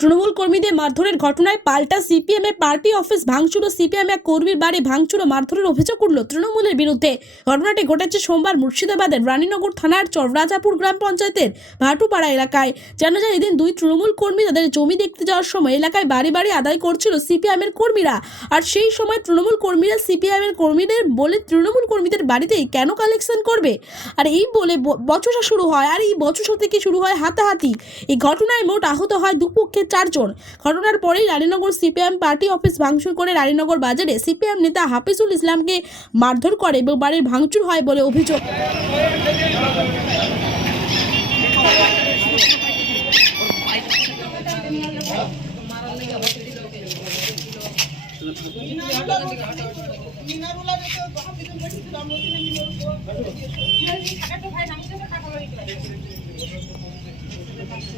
তৃণমূল কর্মীদের মারধরের ঘটনায় পাল্টা সিপিএম এর পার্টি অফিস ভাঙচুর ও সিপিএম এক কর্মীর বাড়ি ভাঙচুর ও মারধরের অভিযোগ উঠল তৃণমূলের বিরুদ্ধে। ঘটনাটি ঘটেছে সোমবার মুর্শিদাবাদের রানীনগর থানার চররাজাপুর গ্রাম পঞ্চায়েতের ভাটুপাড়া এলাকায়। জানা যায়, এদিন দুই তৃণমূল কর্মী তাদের জমি দেখতে যাওয়ার সময় এলাকায় বাড়ি বাড়ি আদায় করছিল সিপিএম এর কর্মীরা। আর সেই সময় তৃণমূল কর্মীরা সিপিএম এর কর্মীদের বলে তৃণমূল কর্মীদের বাড়িতেই কেন কালেকশন করবে? আর এই বলে বচসা শুরু হয়। আর এই বচসা থেকে শুরু হয় হাতাহাতি। এই ঘটনায় মোট আহত হয় দুপক্ষের চারজন। ঘটনার পরেই রানীনগর সিপিএম পার্টি অফিস ভাঙচুর করে রানীনগর বাজারে সিপিএম নেতা হাফিজুল ইসলামকে মারধর করে এবং বাড়ির ভাঙচুর হয় বলে অভিযোগ।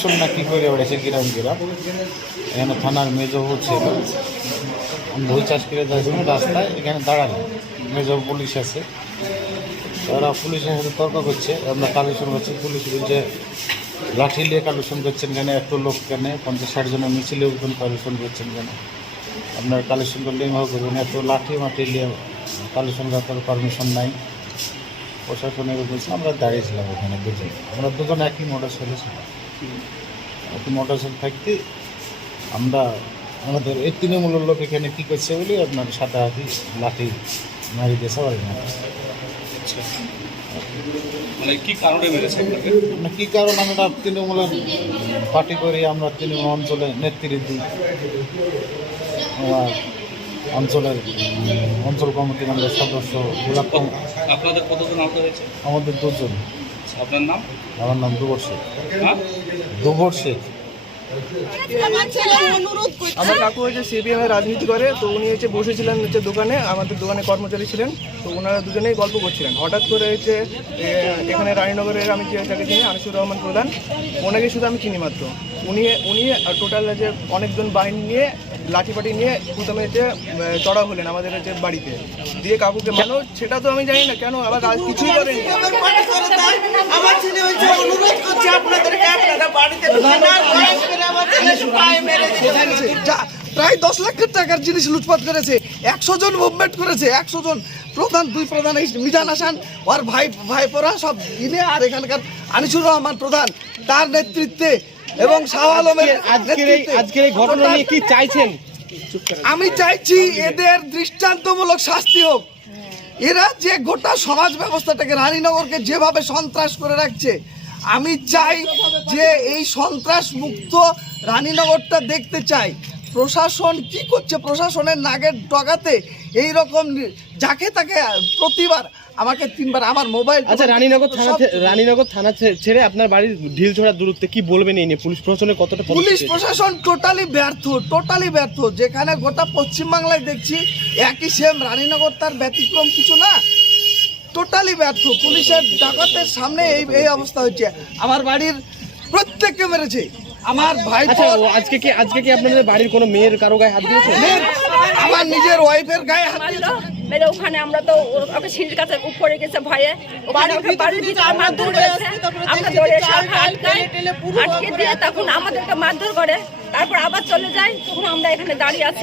শোন না কী করে বেড়েছে গ্রাম গ্রাম এখানে থানার মেজবাবু ছিল আমি ভুল চাষ করে যাচ্ছিলাম রাস্তায় এখানে দাঁড়ালাম মেজবাবু পুলিশ আছে। তারা পুলিশের সাথে তর্ক করছে। আমরা কালেকশন করছি। পুলিশ বলছে, লাঠি নিয়ে কালেকশন করছেন কেন? এত লোক কেন? পঞ্চাশ ষাট জনের মিছিলে কালেকশন করছেন কেন? আপনার কালেকশন করলে এভাবে করবেন এত লাঠি মাটি নিয়ে কালেকশন করার পারমিশন নাই। প্রশাসনের বলছে আমরা দাঁড়িয়েছিলাম ওখানে দুজন। আমরা দুজন একই মোটর সাইকেল ছিলাম একই মোটর সাইকেল থাকতে আমরা আমাদের এই তৃণমূলের লোক এখানে কী করছে বলে আপনার সাথে হাতি লাঠি মারি দিয়ে সবাই মারে। মানে কি কারণে মেরেছে কী কারণ আমরা তৃণমূলের পার্টি করি আমরা তৃণমূল অঞ্চলে নেতৃত্ব দিই? আমার অঞ্চলের অঞ্চল কমিটির আমাদের সদস্য গোলাপ আপনাদের কতজন আহত হয়েছে? আমাদের দুজন। আপনার নাম? আমার নাম দুবর শেখ। হ্যাঁ? দুবর শেখ। আমার কাকু হচ্ছে সিপিএম এর রাজনীতি করে তো উনি হচ্ছে বসেছিলেন হচ্ছে দোকানে আমাদের দোকানে কর্মচারী ছিলেন তো ওনারা দুজনেই গল্প করছিলেন। হঠাৎ করে হচ্ছে এখানে রানীনগরের আমি যে যাকে চিনি আনিসুর রহমান প্রধান ওনাকে শুধু আমি চিনি মাত্র। উনি উনি টোটাল যে অনেকজন বাহিনী নিয়ে লাঠিপাটি নিয়ে প্রথমে আহ, চড়া হলেন আমাদের হচ্ছে বাড়িতে। দিয়ে কাকুকে মানো সেটা তো আমি জানি না কেন? আবার কাজ কিছুই করেনি। আমার ছেলে হয়েছে অনুরোধ করছে আপনাদেরকে আপনারা বাড়িতে। যা- প্রায় দশ লাখ টাকার জিনিস লুটপাট করেছে। একশো জন মুভমেন্ট করেছে। একশো জন প্রধান দুই প্রধান মিজান হাসান ওর ভাই ভাইপোরা সব ইনে আর এখানকার আনিসুর রহমান প্রধান তার নেতৃত্বে এবং শাহ আলমের আজকের এই আজকের এই ঘটনা নিয়ে কি চাইছেন? আমি চাইছি এদের দৃষ্টান্তমূলক শাস্তি হোক। এরা যে গোটা সমাজ ব্যবস্থাটাকে রানীনগরকে যেভাবে সন্ত্রাস করে রাখছে আমি চাই যে এই সন্ত্রাস মুক্ত রানীনগরটা দেখতে চাই। প্রশাসন কি করছে প্রশাসনের নাগের ডগাতে? এই রকম যাকে তাকে প্রতিবার আমাকে তিনবার আমার মোবাইল আচ্ছা রানীনগর থানা রানীনগর থানা ছেড়ে আপনার বাড়ির ঢিল ছোড়ার দূরত্বে কি বলবেন এই নিয়ে? পুলিশ প্রশাসনের কতটা পুলিশ প্রশাসন টোটালি ব্যর্থ টোটালি ব্যর্থ। যেখানে গোটা পশ্চিমবাংলায় দেখছি একই সেম রানীনগর তার ব্যতিক্রম কিছু না। টোটালি ব্যর্থ। পুলিশের ডাকাতের সামনে এই এই অবস্থা হচ্ছে আমার বাড়ির প্রত্যেককে মেরেছে। আমার ভাই আচ্ছা আজকে কি আজকে কি আপনাদের বাড়ির কোনো মেয়ের কারও গায়ে হাত দিয়েছে? আমার নিজের ওয়াইফের গায়ে হাত দিল মেরে ওখানে আমরা তো ওকে সিঁড়ির কাছে উপরে গেছে ভয়ে। আমরা দৌড়ে আমরা দৌড়ে আটকে দিয়ে তখন আমাদেরকে মারধর করে। তারপর আবার চলে যায়। তখন আমরা এখানে দাঁড়িয়ে আছি।